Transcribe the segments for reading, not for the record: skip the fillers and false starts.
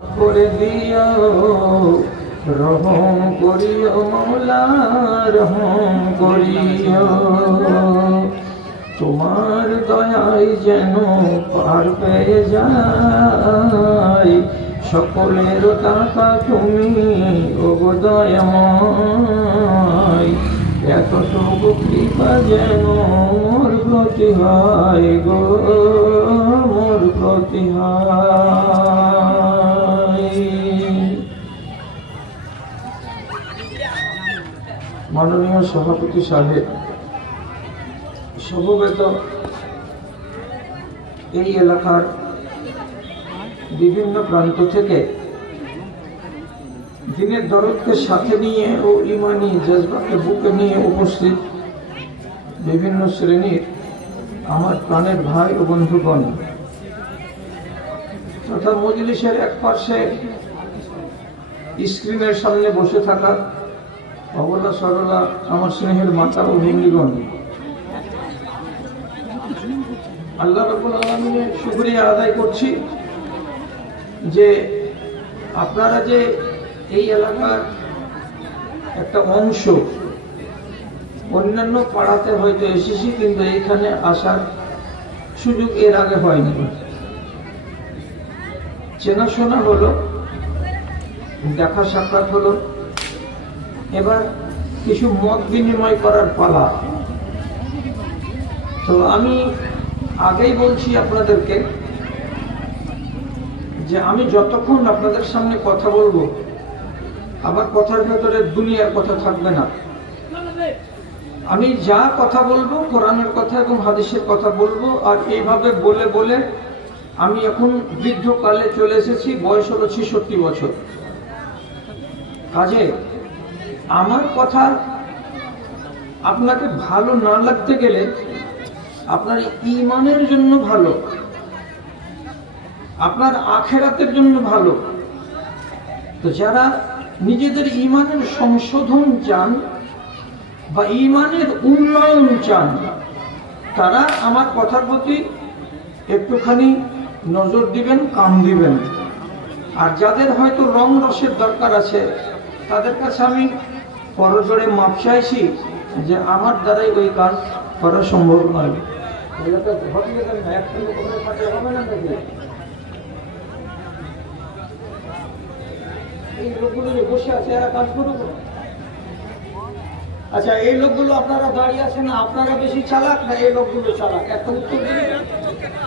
করে দিও, রহম করিও মৌলা, রহম করিও। তোমার দয়ায় যেন পার পেয়ে যায় সকলের টাকা তুমি, ওগো দয়াময়। এতটুকু কৃপা যেন মোর প্রতি হয় গো, মোর প্রতি হয়। মাননীয় সভাপতি সাহেব, সমবেত এই এলাকার বিভিন্ন প্রান্ত থেকে দিনের দরদকে সাথে নিয়ে ও ইমানি জজবাকে বুকে নিয়ে উপস্থিত বিভিন্ন শ্রেণীর আমার প্রাণের ভাই ও বন্ধুগণ তথা মজলিসের এক পাশে স্ক্রিনের সামনে বসে থাকা অবলা সরলা আমার স্নেহের মাতা ও ভূমিগণ, আল্লাহ রাব্বুল আলামিনের শুকরিয়া আদায় করছি যে আপনারা যে এই এলাকার একটা অংশ, অন্যান্য পাড়াতে হয়তো এসেছি কিন্তু এখানে আসার সুযোগ এর আগে হয়নি। চেনাশোনা হলো, দেখা সাক্ষাৎ হলো, এবার কিছু মত বিনিময় করার পালা। তো আমি আগেই বলছি আপনাদেরকে যে আমি যতক্ষণ আপনাদের সামনে কথা বলবো আমার কথার ভেতরে দুনিয়ার কথা থাকবে না। আমি যা কথা বলবো কোরআনের কথা এবং হাদিসের কথা বলবো। আর এইভাবে বলে বলে আমি এখন বৃদ্ধকালে চলে এসেছি, বয়স হলো 66 বছর। কাজে আমার কথা আপনাকে ভালো না লাগতে গেলে আপনার ঈমানের জন্য ভালো, আপনার আখিরাতের জন্য ভালো। তো যারা নিজেদের ঈমানের সংশোধন চান বা ঈমানের উন্নয়ন চান তারা আমার কথার প্রতি একটুখানি নজর দিবেন, কান দিবেন। আর যাদের হয়তো রং রসের দরকার আছে তাদের কাছে আমি করজোড়ে মাপ চাইছি যে আমার দ্বারাই ওই কাজ করা সম্ভব নয়। এই লোকগুলো যে বসে আছে এরা কাজ করবে। আচ্ছা, এই লোকগুলো আপনারা দাঁড়িয়ে আছেন, আপনারা বেশি চালাক না এই লোকগুলো চালাক? একটা উত্তর দিন,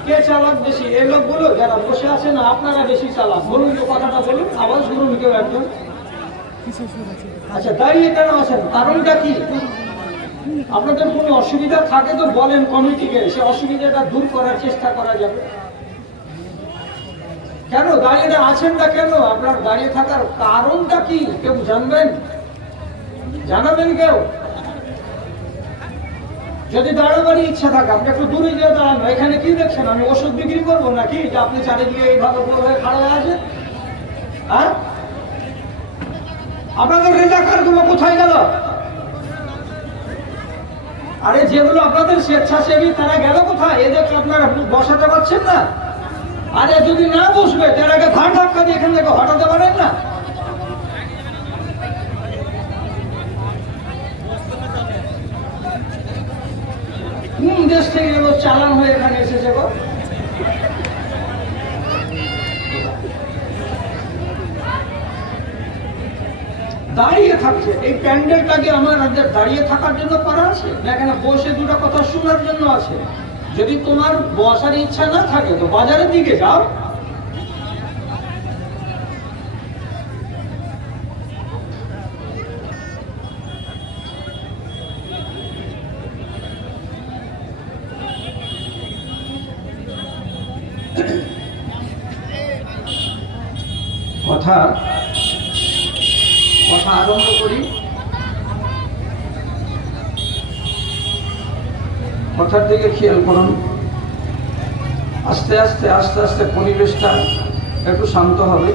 কে চালাক বেশি? এই লোকগুলো যারা বসে আছেন আপনারা বেশি চালাক? বলুন তো, কথাটা বলুন, আওয়াজ করুন কেউ একজন। আচ্ছা, দাঁড়িয়ে কেন আছেন? কারণটা কি? আপনাদের কোনো অসুবিধা থাকে তো বলেন কমিটিকে, সে অসুবিধাটা দূর করার চেষ্টা করা যাবে। কেন দাঁড়িয়ে আছেনটা কেন? আপনার দাঁড়িয়ে থাকার কারণটা কি কেউ জানবেন? জানাবেন কেউ? যদি দাঁড়াবারই ইচ্ছা থাকে আপনি একটু দূরে গিয়ে দাঁড়ান। এখানে কি দেখছেন? আমি ওষুধ বিক্রি করবো নাকি যে আপনি চারিদিকে এইভাবে হয়ে খাড়া হয়ে আছেন? হ্যাঁ, আপনাদের রেজাকার গুলো কোথায় গেল? আরে যেগুলো আপনাদের স্বেচ্ছাসেবী তারা গেল কোথায়? এদেরকে আপনারা বসাতে পারছেন না? আরে যদি না বসবে তার আগে ধান ধাক্কা দিয়ে এখান থেকে হটাতে পারেন না? কোন দেশ থেকে গেল চালান হয়ে এখানে এসেছে গো? দাঁড়িয়ে থাকছে। এই প্যান্ডেলটাকে আমার দাঁড়িয়ে থাকার জন্য করা আছে না এখানে বসে দুটো কথা শোনার জন্য আছে? যদি তোমার বসার ইচ্ছা না থাকে তো বাজারের দিকে যাও। কথা আরম্ভ করি। কথার দিকে খেয়াল করুন। আস্তে আস্তে আস্তে আস্তে পরিবেশটা একটু শান্ত হবে,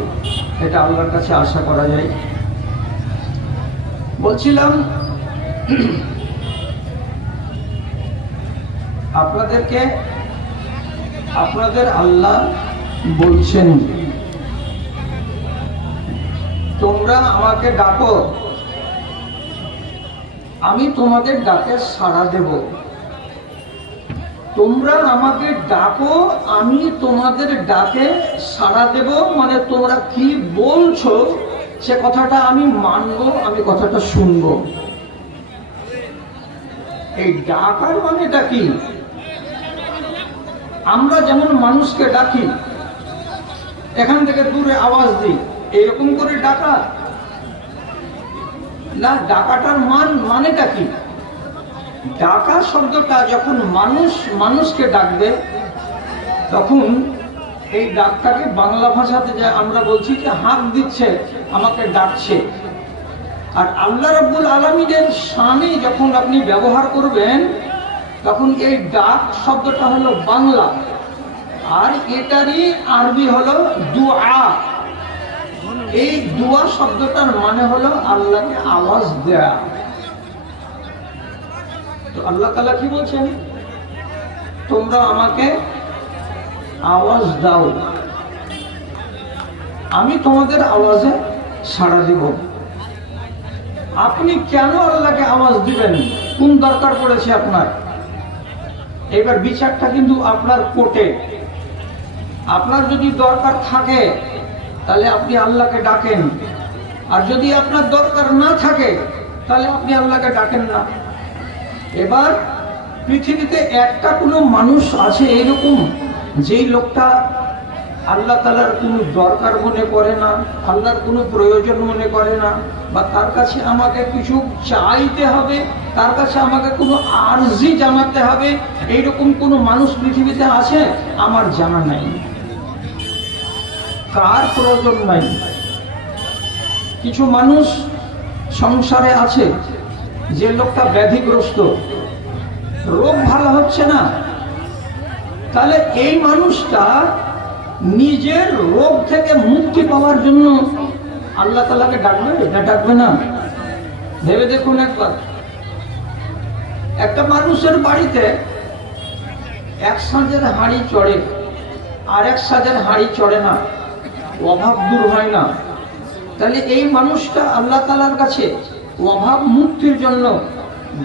এটা আল্লাহর কাছে আশা করা যায়। বলছিলাম আপনাদেরকে আপনাদের আল্লাহ বলছেন তোমরা আমাকে ডাকো, আমি তোমাদের ডাকে সাড়া দেব। তোমরা আমাকে ডাকো, আমি তোমাদের ডাকে সাড়া দেব, মানে তোমরা কি বলছো সে কথাটা আমি মানবো, আমি কথাটা শুনবো। এই ডাকার মানেটা কি? আমরা যেমন মানুষকে ডাকি, এখান থেকে দূরে আওয়াজ দিই, এইরকম করে ডাকা না। ডাকাটার মানেটা কি? ডাকা শব্দটা যখন মানুষকে ডাকবে, তখন এই ডাকটাকে বাংলা ভাষাতে যে আমরা বলছি যে হাঁক দিচ্ছে, আমাকে ডাকছে। আর আল্লাহ রাব্বুল আলামিনের শানে যখন আপনি ব্যবহার করবেন, তখন এই ডাক শব্দটা হলো বাংলা, আর এটারই আরবি হলো দুআ। এই দুআ শব্দটার মানে হলো আল্লাহকে আওয়াজ দেয়া। তো আল্লাহ তাআলা কি বলছেন? তোমরা আমাকে আওয়াজ দাও, আমি তোমাদের আওয়াজে সাড়া দিব। আপনি কেন আল্লাহকে আওয়াজ দিবেন? কোন দরকার পড়েছে আপনার? এবার বিচারটা কিন্তু আপনার কোর্টে। আপনার যদি দরকার থাকে তাহলে আপনি আল্লাহকে ডাকেন, আর যদি আপনার দরকার না থাকে তাহলে আপনি আল্লাহকে ডাকেন না। এবার পৃথিবীতে একটা কোনো মানুষ আছে এরকম, যেই লোকটা আল্লাহ তাআলার কোনো দরকার মনে করে না, আল্লাহর কোনো প্রয়োজন মনে করে না, বা তার কাছে আমাকে কিছু চাইতে হবে, তার কাছে আমাকে কোনো আরজি জানাতে হবে, এইরকম কোনো মানুষ পৃথিবীতে আছে? আমার জানা নাই। কার প্রয়োজন নাই? কিছু মানুষ সংসারে আছে, যে লোকটা ব্যাধিগ্রস্ত, রোগ ভালো হচ্ছে না, তাহলে এই মানুষটা নিজের রোগ থেকে মুক্তি পাওয়ার জন্য আল্লাহ তাআলাকে ডাকবে না? ডাকবে না? ভেবে দেখুন একবার। একটা মানুষের বাড়িতে এক সাঁজের হাঁড়ি চড়ে, আর এক সাঁজের হাঁড়ি চড়ে না, অভাব দূর হয় না, তাহলে এই মানুষটা আল্লাহ তাআলার কাছে অভাব মুক্তির জন্য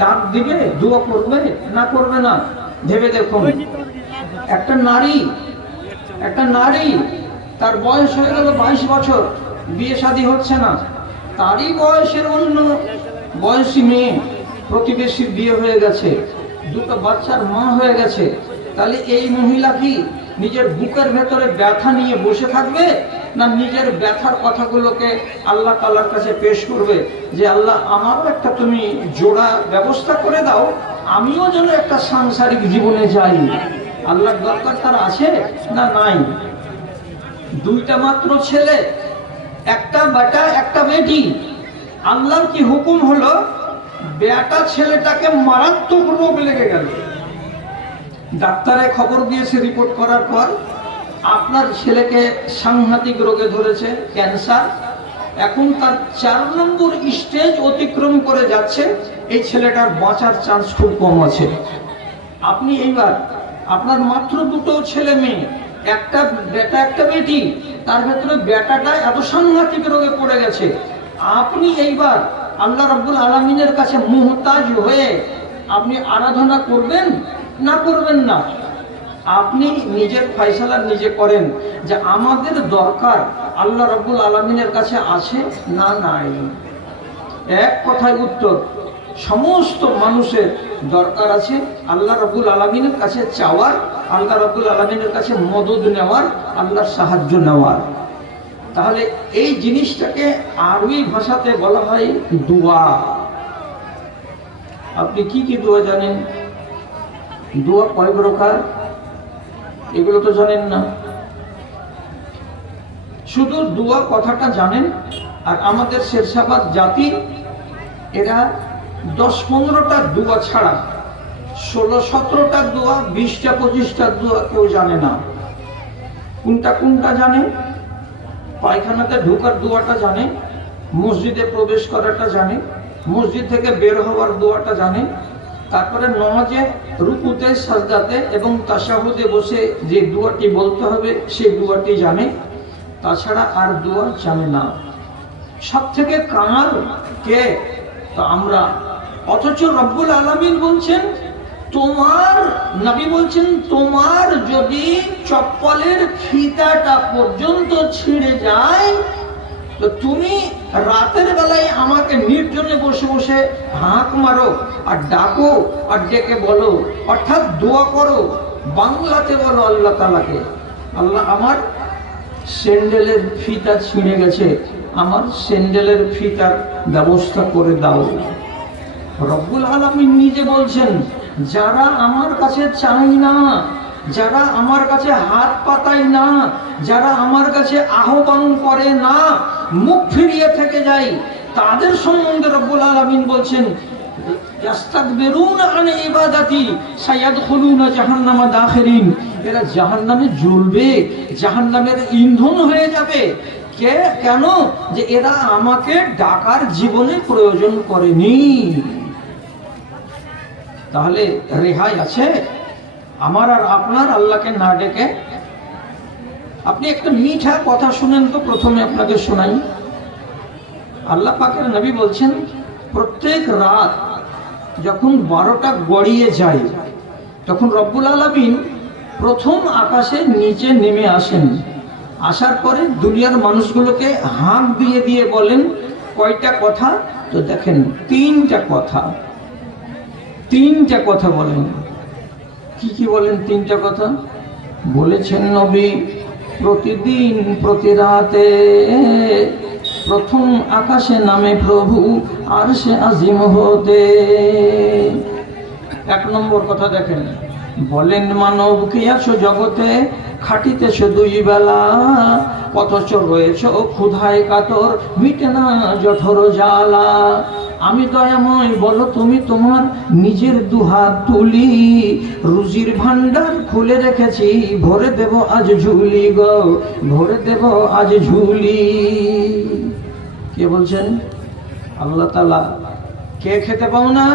ডাক দিবে, দোয়া করবে না করবে না? ভেবে দেখুন। একটা নারী তার বয়স হয়ে গেল 22 বছর, বিয়ে শাদী হচ্ছে না, তারই বয়সের অন্য বয়সী মেয়ে প্রতিবেশীর বিয়ে হয়ে গেছে, দুটো বাচ্চার মা হয়ে গেছে, তাহলে এই মহিলা কি নিজের বুকের ভেতরে ব্যথা নিয়ে বসে থাকবে, না নিজের ব্যথার কথাগুলোকে আল্লাহ তাআলার কাছে পেশ করবে যে আল্লাহ আমারও একটা তুমি জোড়া ব্যবস্থা করে দাও, আমিও যেন একটা সাংসারিক জীবনে যাই? আল্লাহর দরকার তার আছে না নাই? দুইটা মাত্র ছেলে, একটা বেটা একটা বেটি। আল্লাহর কি হুকুম হলো? বেটা ছেলেটাকে মারাত্মক রোগ লেগে গেল, ডাক্তারে খবর দিয়েছে, রিপোর্ট করার পর আপনার ছেলেকে সাংঘাতিক রোগে ধরেছে, ক্যান্সার। এখন তার 4 নম্বর স্টেজ অতিক্রম করে যাচ্ছে, এই ছেলেটার বাঁচার চান্স খুব কম আছে। আপনি এইবার আপনার মাত্র দুটো ছেলে মেয়ে, একটা বেটা একটা বেটি, তার ভেতরে বেটাটা এত সাংঘাতিক রোগে পড়ে গেছে, আপনি এইবার আল্লাহ রাব্বুল আলামিনের কাছে মুহতাজ হয়ে আপনি আরাধনা করবেন না করবেন না? আপনি নিজের ফয়সালা নিজে করেন যে আমাদের দরকার আল্লাহ রাব্বুল আলামিনের কাছে আছে না নাই। এক কথায় উত্তর, সমস্ত মানুষের দরকার আছে আল্লাহ রাব্বুল আলামিনের কাছে চাওয়ার, আল্লাহ রাব্বুল আলামিনের কাছে মদদ নেওয়ার, আল্লাহর সাহায্য নেওয়ার। তাহলে এই জিনিসটাকে আরবি ভাষাতে বলা হয় দোয়া। আপনি কি কি দোয়া জানেন? দোয়া কয় প্রকার এগুলো তো জানেন না, শুধু দোয়া কথাটা জানেন। আর আমাদের শেরশাবাদ জাতি এরা 10-15টা দোয়া ছাড়া 16-17টা দোয়া, 20-25টা দোয়া কেউ জানে না। কোনটা কোনটা জানে? পায়খানাতে ঢোকার দোয়াটা জানে, মসজিদে প্রবেশ করাটা জানে, মসজিদ থেকে বের হওয়ার দোয়াটা জানে, তারপরে নামাজে রুকুতে সাজদাতে এবং তাশাহুদে বসে যে দোয়াটি বলতে হবে সেই দোয়াটি জানে, তাছাড়া আর দোয়া জানে না। সব থেকে কাঙাল কে? তো আমরা। অথচ রব্বুল আলামিন বলছেন তোমার, নবী বলছেন তোমার যদি চপ্পলের ফিতাটা পর্যন্ত ছিঁড়ে যায় তো তুমি রাতের বেলায় আমাকে নির্জনে বসে বসে হাঁক মারো আর ডাকো আর ডেকে বলো, অর্থাৎ দোয়া করো, বাংলাতে বলো আল্লাহ তাআলাকে, আল্লাহ আমার স্যান্ডেলের ফিতা ছিঁড়ে গেছে, আমার স্যান্ডেলের ফিতার ব্যবস্থা করে দাও। রব্বুল আলামিন নিজে বলছেন যারা আমার কাছে চায় না, যারা আমার কাছে হাত পাতায় না, যারা আমার কাছে আহ্বান করে না, মুখ ফিরিয়ে থেকে যায়, তাদের সম্বন্ধে রব্বুল আলামিন বলছেন ইয়াস্তাকবিরুনা আন ইবাদাতি সায়াদখুলুনা জাহান্নামা দাখিরিন, এরা জাহান্নামে জ্বলবে, জাহান্নামের ইন্ধন হয়ে যাবে। কেন? যে এরা আমাকে ডাকার জীবনে প্রয়োজন করেনি। তাহলে রেহাই আছে আমার আর আপনার আল্লাহকে না ডেকে? আপনি একটা মিঠা কথা শুনেন তো, প্রথমে আপনাকে শোনাই। আল্লাহ পাকের নবী বলছেন প্রত্যেক রাত যখন 12টা গড়িয়ে যায় তখন রব্বুল আলামিন প্রথম আকাশের নিচে নেমে আসেন। আসার পরে দুনিয়ার মানুষগুলোকে হাঁক দিয়ে দিয়ে বলেন কয়টা কথা? তো দেখেন তিনটা কথা, তিনটা কথা বলেন। কি কি বলেন? তিনটা কথা বলেছেন নবী, প্রতিদিন প্রতি রাতে প্রথম আকাশে নামে প্রভু আরশে আজিম হতে। এক নম্বর কথা দেখেন, বলেন মানব কি আছো জগতে, খাটিতেছ দুই বেলা, অথচ রয়েছ ক্ষুধায় কাতর, মিটে না জঠর জ্বালা। আমি দয়াময় বলো তুমি তোমার নিজের দুহাত তুলি, রুজির ভান্ডার খুলে রেখেছি, ভরে দেব আজ ঝুলি গো, ভরে দেব আজ ঝুলি। কে বলছেন? আল্লাহ তাআলা। কে খেতে পাও না?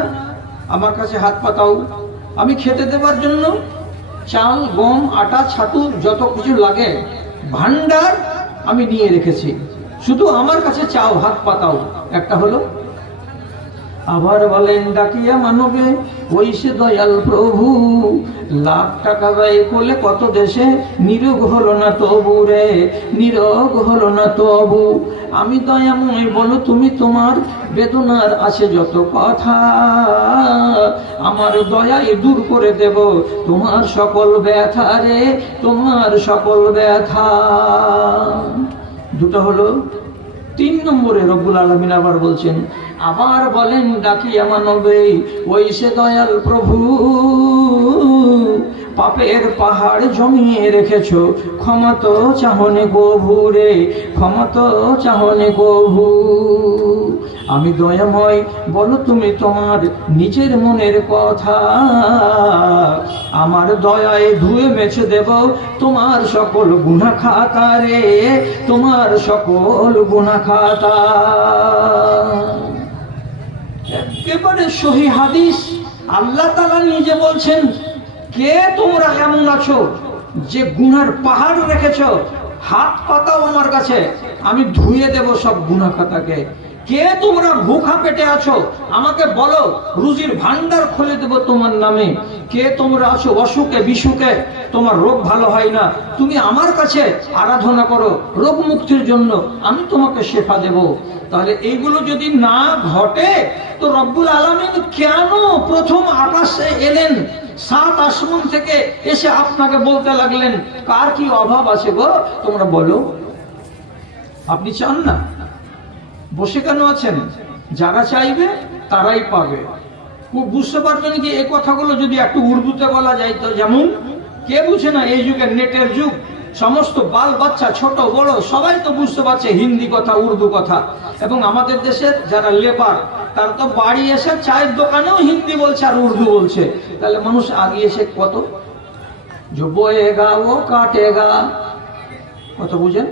আমার কাছে হাত পাতাও, আমি খেতে দেবার জন্য চাল গম আটা ছাতু যত কিছু লাগে ভান্ডার আমি নিয়ে রেখেছি, শুধু আমার কাছে চাও, হাত পাতাও। একটা হলো। আবার বলেন ডাকিয়া মানবে ওই সে দয়াল প্রভু, লাখ টাকা ব্যয় করলে কত দেশে নিরোগ হলো না তবু রে, নিরোগ হলো না তবু। আমি দয়াময় বলো তুমি তোমার বেদনার আছে যত কথা, আমার দয়ায় দূর করে দেব তোমার সকল ব্যথা রে, তোমার সকল ব্যথা। দুটো হলো। তিন নম্বরে রব্বুল আলামিন আবার বলছেন, আবার বলেন ডাকিয়া মানবে ওই সে দয়াল প্রভু, পাপের পাহাড় জমিয়ে রেখেছো, ক্ষমা তো চাহনে গভু রে, ক্ষমা তো চাহনে গভু। আমি দয়াময় বলো তুমি তোমার নিজের মনের কথা, আমার দয়ায় ধুয়ে মেছে দেব তোমার সকল গুনাহ খাতা রে, তোমার সকল গুনাহ খাতা। একেবারে সহিহ হাদিস, আল্লাহ তাআলা নিজে বলছেন কে তোমরা এমন আছো যে গুনার পাহাড় রেখেছো, হাত পাতাও আমার কাছে, আমি ধুয়ে দেব সব গুনাহ খাতাকে। কে তোমরা ভুখা পেটে আছো, আমাকে বলো, রুজির ভান্ডার খুলে দেব তোমার নামে। কে তোমরা আছো অসুখে বিসুখে, তোমার রোগ ভালো হয় না, তুমি আমার কাছে আরাধনা করো রোগ মুক্তির জন্য, আমি তোমাকে শেফা দেব। তাহলে এইগুলো যদি না ঘটে তো রব্বুল আলামিন কেন প্রথম আকাশে এলেন, 7 আসমান থেকে এসে আপনাকে বলতে লাগলেন কার কি অভাব আছে গো তোমরা বলো? আপনি চান না? বসে কেন আছেন? যারা চাইবে তারাই পাবে। বুঝতে পারবেন কি এই কথাগুলো যদি একটু উর্দুতে বলা যায় তো? যেমন কে বুঝে না, এই যুগে নেটের যুগ, সমস্ত বাল বাচ্চা ছোট বড় সবাই তো বুঝতে পারছে হিন্দি কথা উর্দু কথা। এবং আমাদের দেশের যারা লেবার তারা তো বাড়ি এসে চায়ের দোকানেও হিন্দি বলছে আর উর্দু বলছে। তাহলে মানুষ আগে এসে কত जो बोएगा वो काटेगा, কত বুঝেন?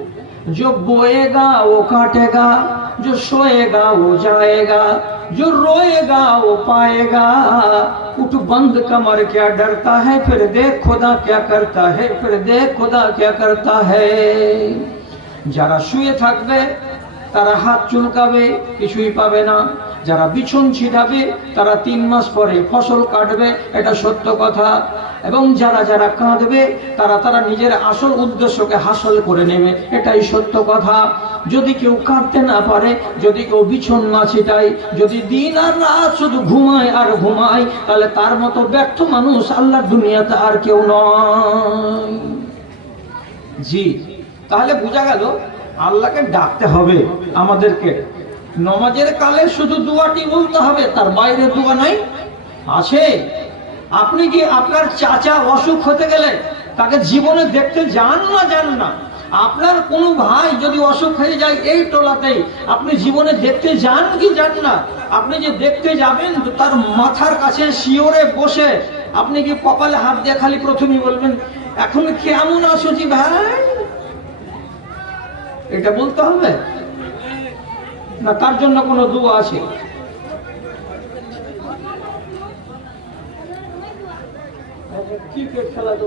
जो बोएगा वो काटेगा, जो सोएगा वो जाएगा, जो रोएगा वो पाएगा। उठ बंद कमर क्या डरता है, फिर देख खुदा क्या करता है, फिर देख खुदा क्या करता है। যারা শুয়ে থাকবে তারা হাত চুলকাবে, কিছুই পাবে না। যারা বিছন ছিটাবে তারা 3 মাস পরে ফসল কাটবে, এটা সত্য কথা। এবং যারা যারা কাঁদবে তারা নিজের আসল উদ্দেশ্যকে হাসিল করে নেবে, এটাই সত্য কথা। যদি কেউ কাঁদতে না পারে, যদি কেউ বিছন না ছিটায়, যদি দিন আর রাত শুধু ঘুমায় আর ঘুমায়, তাহলে তার মতো ব্যর্থ মানুষ আল্লাহর দুনিয়াতে আর কেউ নয়। জি, তাহলে বোঝা গেল আল্লাহকে ডাকতে হবে আমাদেরকে। নমাজের কালে শুধু দোয়াটি বলতে হবে, তার বাইরে দোয়া নাই আছে? আপনি কি আপনার চাচা অসুখ হতে গেলে তাকে জীবনে দেখতে যান না? আপনার কোনো ভাই যদি অসুখ হয়ে যায় এই টোলাতেই, আপনি জীবনে দেখতে যান কি যান না? আপনি যে দেখতে যাবেন তার মাথার কাছে শিওরে বসে আপনি কি কপালে হাত দিয়ে খালি প্রথমেই বলবেন এখন কেমন আছো জি ভাই, এটা বলতে হবে না? তার জন্য কোনো দোয়া আছে? ক্রিকেট খেলা তো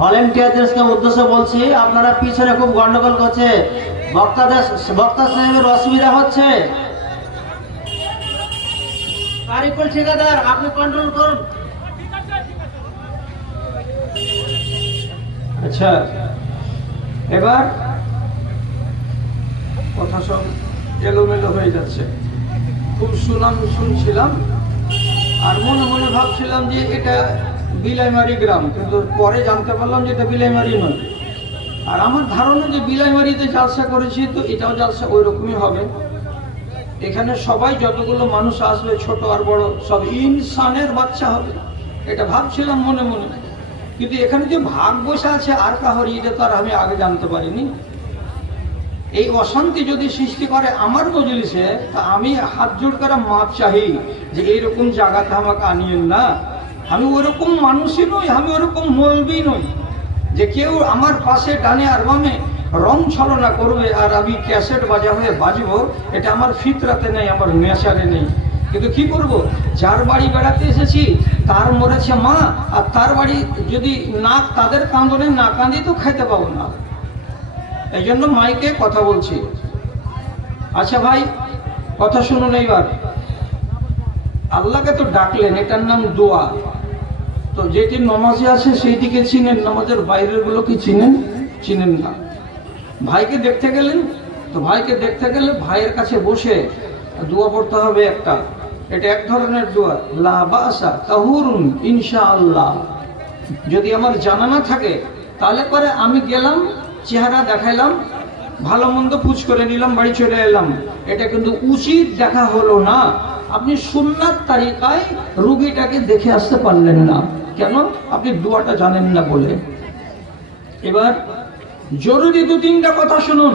ভলেন্টিয়ারদেরকে উদ্দেশ্য বলছি, আপনারা পিছনে খুব গন্ডগোল করছে, বক্তা সাহেবের অসুবিধা হচ্ছে। কারিকুল ঠিকাদার আপনি কন্ট্রোল করুন। আচ্ছা, এবার কথা সব এলোমেলো হয়ে যাচ্ছে। খুব সুনাম শুনছিলাম আর মনে মনে ভাবছিলাম যে এটা বিলাইমারি গ্রাম, কিন্তু পরে জানতে পারলাম যে এটা বিলাইমারি নয়। আর আমার ধারণা যে বিলাইমারিতে জালসা করেছি তো এটাও জালসা ওই রকমই হবে। এখানে সবাই যতগুলো মানুষ আসবে, ছোট আর বড়, সব ইনসানের বাচ্চা হবে, এটা ভাবছিলাম মনে মনে। কিন্তু এখানে যে ভাগ বসে আছে আর কাহর, এটা তো আর আমি আগে জানতে পারিনি। এই অশান্তি যদি সৃষ্টি করে আমার মজলিসে, তা আমি হাত জোড় করে মাপ চাহি যে এইরকম জায়গাতে আমাকে আনিয়েন না। আমি ওরকম মানুষই নই, আমি ওরকম মৌলবি নই যে কেউ আমার পাশে ডানে আর বামে রং ছলনা করবে আর আমি ক্যাসেট বাজা হয়ে বাজবো। এটা আমার ফিতরাতে নেই, আমার নেশারে নেই। কিন্তু কি করব, যার বাড়ি বেড়াতে এসেছি তার মরেছে মা, আর তার বাড়ি যদি না তাদের কাঁদনে না কাঁদি তো খাইতে পাবো না। এই জন্য মাইকে কথা বলছি। আচ্ছা ভাই, কথা শুনুন এইবার। আল্লাহকে তো ডাকলেন, এটার নাম দোয়া। তো যেটি নমাজে আছে সেইটিকে চিনেন, নামাজের বাইরের গুলো কি চিনেন না। ভাইকে দেখতে গেলেন, তো ভাইকে দেখতে গেলে ভাইয়ের কাছে বসে দোয়া পড়তে হবে একটা। এটা এক ধরনের দোয়া, লা বাসা তাহুরুন ইনশাআল্লাহ। যদি আমার জানা না থাকে তাহলে পরে আমি গেলাম, চেহারা দেখাইলাম, ভালো মন্দ পুজ করে নিলাম, বাড়ি চলে এলাম। এটা কিন্তু উচিত দেখা হলো না। আপনি সুন্নাত তারিকায় রুগীটাকে দেখে আসতে পারলেন না, কেন? আপনি দোয়াটা জানেন না বলে। এবার জরুরি 2-3টা কথা শুনুন।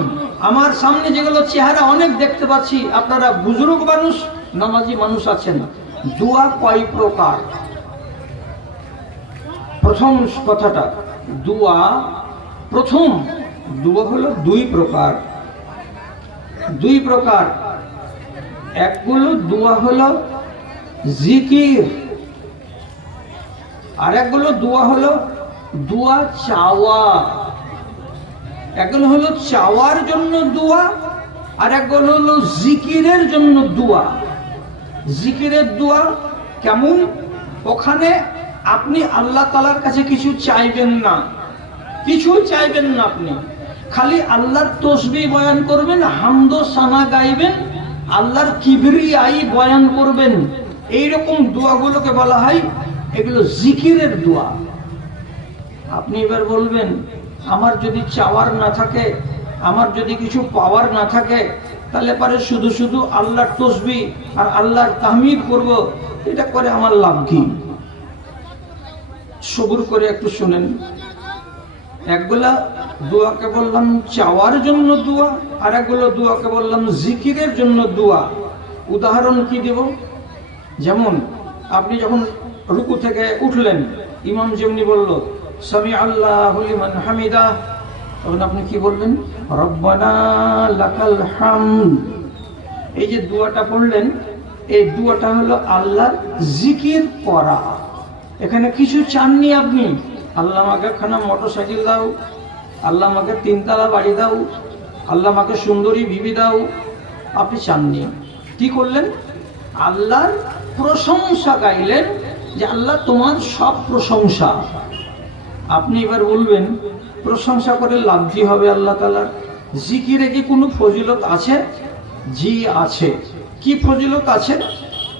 আমার সামনে যেগুলো চেহারা অনেক দেখতে পাচ্ছি, আপনারা বুজুর্গ মানুষ, নামাজি মানুষ আছেন। দোয়া কয় প্রকার? প্রথম কথাটা, প্রথম দোয়া হলো 2 প্রকার। 2 প্রকার। একগুলো দোয়া হলো জিকির, আর একগুলো দোয়া হলো দোয়া চাওয়া। একগুলো হলো চাওয়ার জন্য দোয়া, আর একগুলো হলো জিকিরের জন্য দোয়া। জিকিরের দোয়া কেমন? ওখানে আপনি আল্লাহ তাআলার কাছে কিছু চাইবেন না, আপনি খালি আল্লাহর তসবিহ বয়ান করবেন, হামদ ও সানা গাইবেন, আল্লাহর কিবরিয়াই বয়ান করবেন। এইরকম দোয়াগুলোকে বলা হয়, এগুলো জিকিরের দোয়া। আপনি এবার বলবেন, আমার যদি চাওয়ার না থাকে, আমার যদি কিছু পাওয়ার না থাকে, তাহলে পরে শুধু শুধু আল্লাহর তসবিহ আর আল্লাহর তাহমিদ করব, এটা করে আমার লাভ কি? সবুর করে একটু শুনেন। একগুলা দোয়াকে বললাম চাওয়ার জন্য দোয়া, আর একগুলো দোয়াকে বললাম জিকিরের জন্য দোয়া। উদাহরণ কি দেব? যেমন আপনি যখন রুকু থেকে উঠলেন, ইমাম যেমনি বলল সামি আল্লাহু লিমান হামিদা, তখন আপনি কি বলবেন? রব্বানা লাকাল হামদ। এই যে দুয়াটা পড়লেন, এই দুয়াটা হলো আল্লাহর জিকির করা। এখানে কিছু চাননি আপনি, আল্লাহ আমাকে একখানা মোটরসাইকেল দাও, আল্লাহ আমাকে 3 তলা বাড়ি দাও, আল্লাহ আমাকে সুন্দরী বিবি দাও, আপনি চাননি। কি করলেন? আল্লাহর প্রশংসা গাইলেন যে আল্লাহ তোমার সব প্রশংসা। আপনি এবার বলবেন প্রশংসা করে লাভ কি হবে আল্লাহ তাআলার? জিকিরে কি কোনো ফজিলত আছে? জি আছে। কি ফজিলত আছে?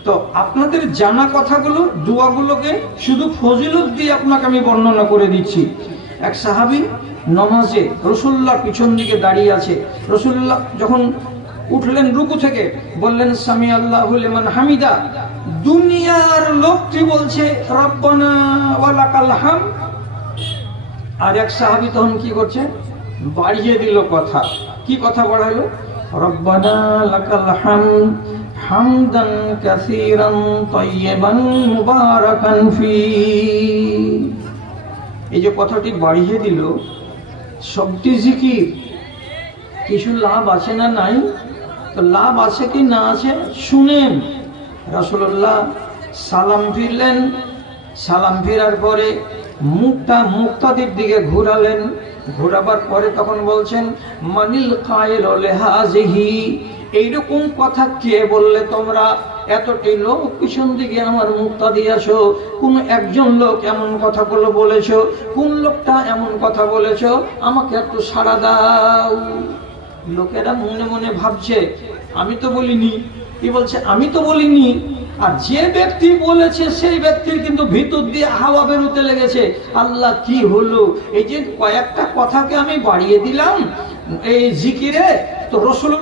তো আপনাদের জানা কথাগুলো, দোয়াগুলোকে শুধু ফজিলত দিয়ে আপনাকে আমি বর্ণনা করে দিচ্ছি। এক সাহাবী নামাজে রাসূলুল্লাহর পিছন দিকে দাঁড়িয়ে আছে। রাসূলুল্লাহ যখন উঠলেন রুকু থেকে, বললেন সামি আল্লাহু লিমান হামিদা। দুনিয়ার লোকটি বলছে রব্বানা ওয়া লাকাল হামদ। আর এক সাহাবী তখন কি করছে? বাড়িয়ে দিল কথা। কি কথা বাড়ালো? রব্বানা লাকাল হামদ হামদান কাসীরান তাইয়্যিবান মুবারাকান ফি। এই যে কথাটি বাড়িয়ে দিল, সবটি জিকির। কিছু লাভ আছে না নাই? তো লাভ আছে কি না আছে শুনেন। রাসূলুল্লাহ সালাম ফিরলেন, সালাম ফেরার পরে মুখটা মুক্তাদির দিকে ঘোরালেন। ঘোরাবার পরে তখন বলছেন মানিল কায়েল লিহাজিহি। এইরকম কথা কে বললে তোমরা? এতটি লোক পিছন দিকে আমার মুক্তা দিয়েছো, কোন একজন লোক এমন কথাগুলো বলেছো? কোন লোকটা এমন কথা বলেছো? আমাকে একটু সাড়া দাও। লোকেরা মনে মনে ভাবছে আমি তো বলিনি। কি বলছে? আমি তো বলিনি। আর যে ব্যক্তি বলেছে সেই ব্যক্তির কিন্তু ভিতর দিয়ে হাওয়া বেরোতে লেগেছে। আল্লাহ কি হলো? এই যে কয়েকটা কথাকে আমি বাড়িয়ে দিলাম এই জিকিরে, তো রাসূল